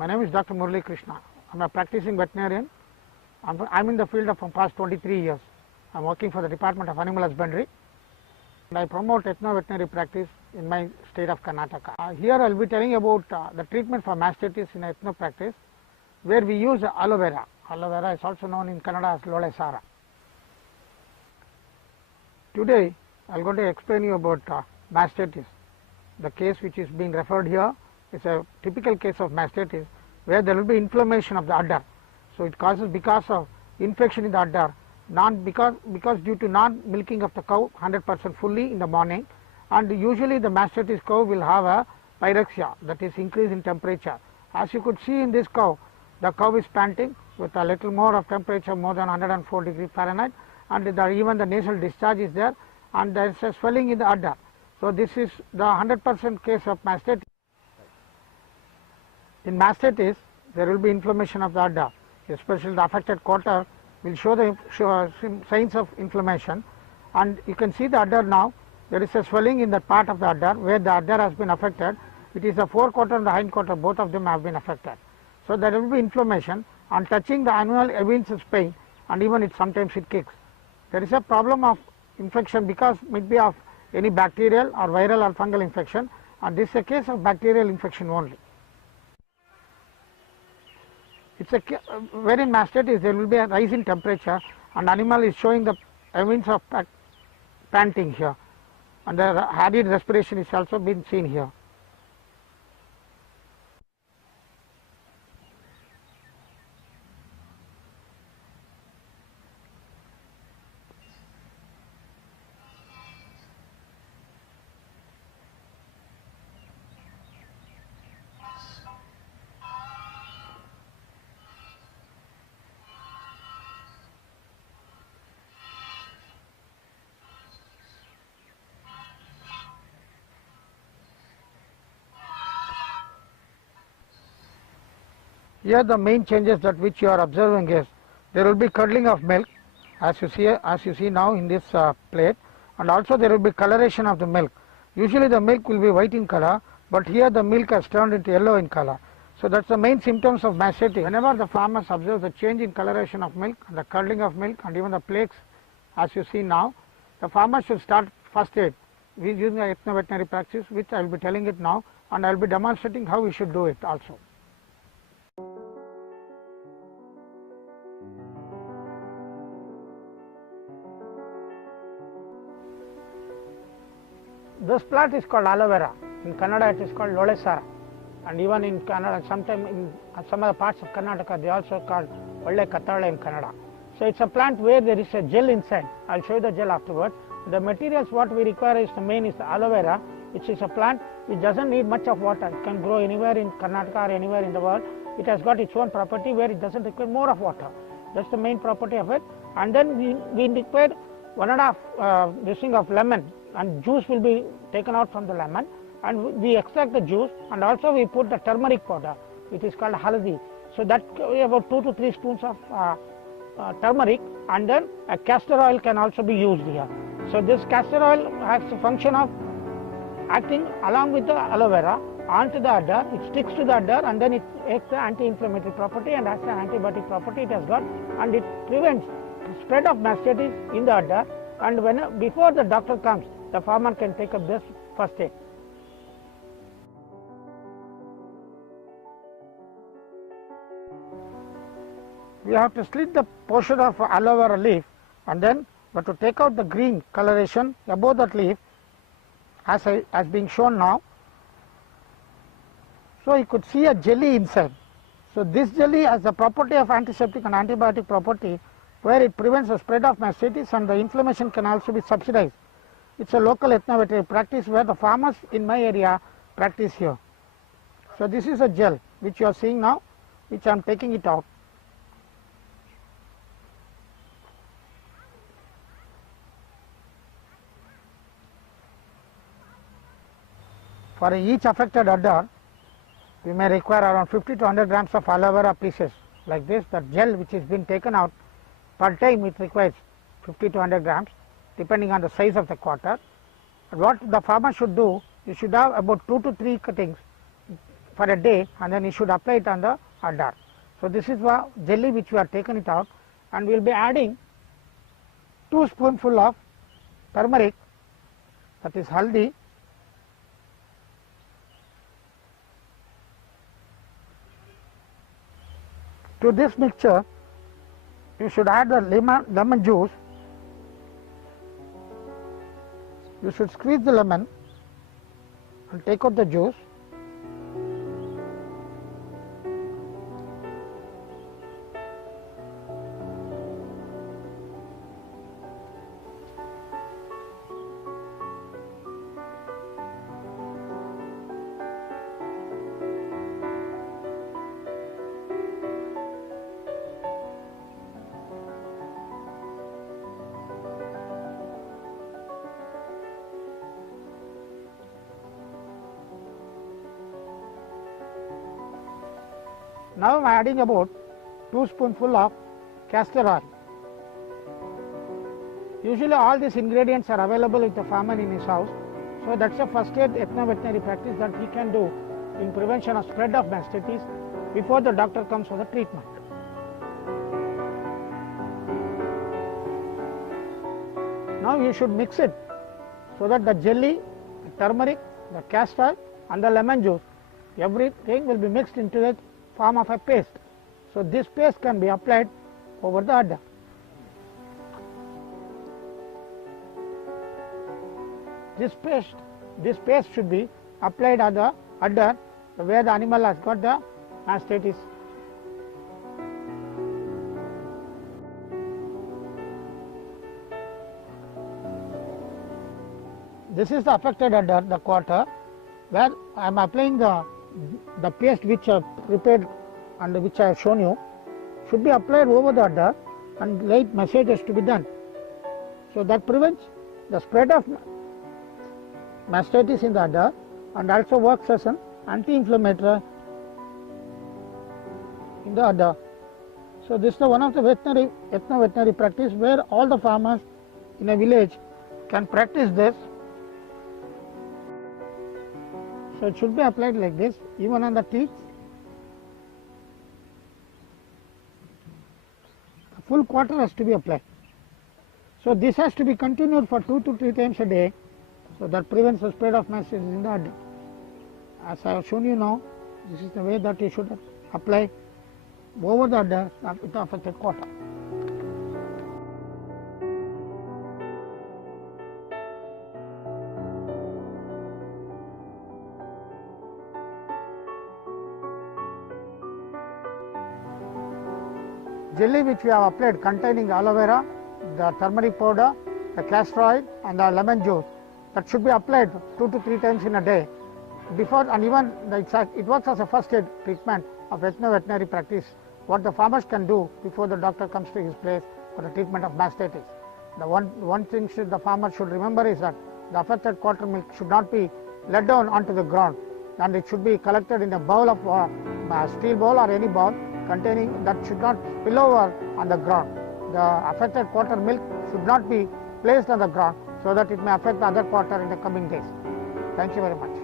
My name is Dr. Murali Krishna. I am a practicing veterinarian. I am in the field from past 23 years. I am working for the Department of Animal Husbandry. And I promote ethno-veterinary practice in my state of Karnataka. Here I will be telling about the treatment for mastitis in ethno practice, where we use aloe vera. Aloe vera is also known in Kannada as Lole Sara. Today I am going to explain you about mastitis. The case which is being referred here is a typical case of mastitis, where there will be inflammation of the udder. So it causes because of infection in the udder, because due to non-milking of the cow 100% fully in the morning, and usually the mastitis cow will have a pyrexia, that is increase in temperature. As you could see in this cow, the cow is panting with a little more of temperature, more than 104 degree Fahrenheit, and even the nasal discharge is there, and there is a swelling in the udder. So this is the 100% case of mastitis. In mastitis, there will be inflammation of the udder, especially the affected quarter will show the signs of inflammation, and you can see the udder now. There is a swelling in that part of the udder where the udder has been affected. It is the forequarter and the hindquarter, both of them have been affected. So there will be inflammation, and touching the animal evinces pain, and even sometimes it kicks. There is a problem of infection because might be of any bacterial or viral or fungal infection, and this is a case of bacterial infection only. It's a where in mastitis there will be a rise in temperature, and animal is showing the evidence of panting here, and the harried respiration is also been seen here. Here the main changes that which you are observing is there will be curdling of milk, as you see now in this plate, and also there will be coloration of the milk. Usually the milk will be white in color, but here the milk has turned into yellow in color. So that's the main symptoms of mastitis. Whenever the farmers observe the change in coloration of milk, the curdling of milk, and even the plaques, as you see now, the farmer should start first aid using the ethno-veterinary practice, which I will be telling it now, and I will be demonstrating how we should do it also. This plant is called aloe vera. In Kannada it is called Lole Sara, and even in Kannada, sometime in some other parts of Karnataka they also call Olle Kattale in Kannada. So it's a plant where there is a gel inside. I'll show you the gel afterwards. The materials what we require is the main is the aloe vera, which is a plant which doesn't need much of water. It can grow anywhere in Karnataka or anywhere in the world. It has got its own property where it doesn't require more of water. That's the main property of it. And then we require 1.5 dressing of lemon, and juice will be taken out from the lemon, and we extract the juice, and also we put the turmeric powder, which is called haldi. So that about 2 to 3 spoons of turmeric, and then a castor oil can also be used here. So this castor oil has the function of acting along with the aloe vera onto the udder. It sticks to the udder, and then it has the anti-inflammatory property and has the antibiotic property it has got, and it prevents the spread of mastitis in the udder. And before the doctor comes, the farmer can take up this first aid. We have to slit the portion of aloe vera leaf, and then but to take out the green coloration above that leaf, as being shown now. So you could see a jelly inside. So this jelly has the property of antiseptic and antibiotic property, where it prevents the spread of mastitis, and the inflammation can also be subsidized. It's a local ethno-veterinary practice where the farmers in my area practice here. So this is a gel which you are seeing now, which I am taking it out. For each affected udder, we may require around 50 to 100 grams of aloe vera pieces like this. The gel which is been taken out, per time it requires 50 to 100 grams depending on the size of the quarter. And what the farmer should do, you should have about 2 to 3 cuttings for a day, and then you should apply it on the udder. So this is the jelly which we are taken it out, and we will be adding 2 spoonful of turmeric, that is haldi, to this mixture. You should add the lemon juice. You should squeeze the lemon and take out the juice. Now I am adding about 2 spoonful of castor oil. Usually all these ingredients are available with the farmer in his house. So that's a first aid ethno-veterinary practice that he can do in prevention of spread of mastitis before the doctor comes for the treatment. Now you should mix it so that the jelly, the turmeric, the castor oil and the lemon juice, everything will be mixed into the form of a paste. So this paste can be applied over the udder. This paste should be applied on the udder where the animal has got the mastitis. This is the affected udder, the quarter, where I am applying the paste which I have prepared and which I have shown you, should be applied over the udder and light massages to be done. So that prevents the spread of mastitis in the udder and also works as an anti-inflammatory in the udder. So this is one of the ethno-veterinary practice where all the farmers in a village can practice this. So it should be applied like this, even on the teeth. A full quarter has to be applied. So this has to be continued for 2 to 3 times a day, so that prevents the spread of mastitis in the udder. As I have shown you now, this is the way that you should apply over the udder with the affected quarter. Jelly which we have applied containing aloe vera, the turmeric powder, the castor oil and the lemon juice, that should be applied 2 to 3 times in a day before, and even it works as a first aid treatment of ethno-veterinary practice, what the farmers can do before the doctor comes to his place for the treatment of mastitis. The one thing the farmer should remember is that the affected quarter milk should not be let down onto the ground, and it should be collected in a bowl of steel bowl or any bowl containing, that should not spill over on the ground. The affected quarter milk should not be placed on the ground so that it may affect the other quarter in the coming days. Thank you very much.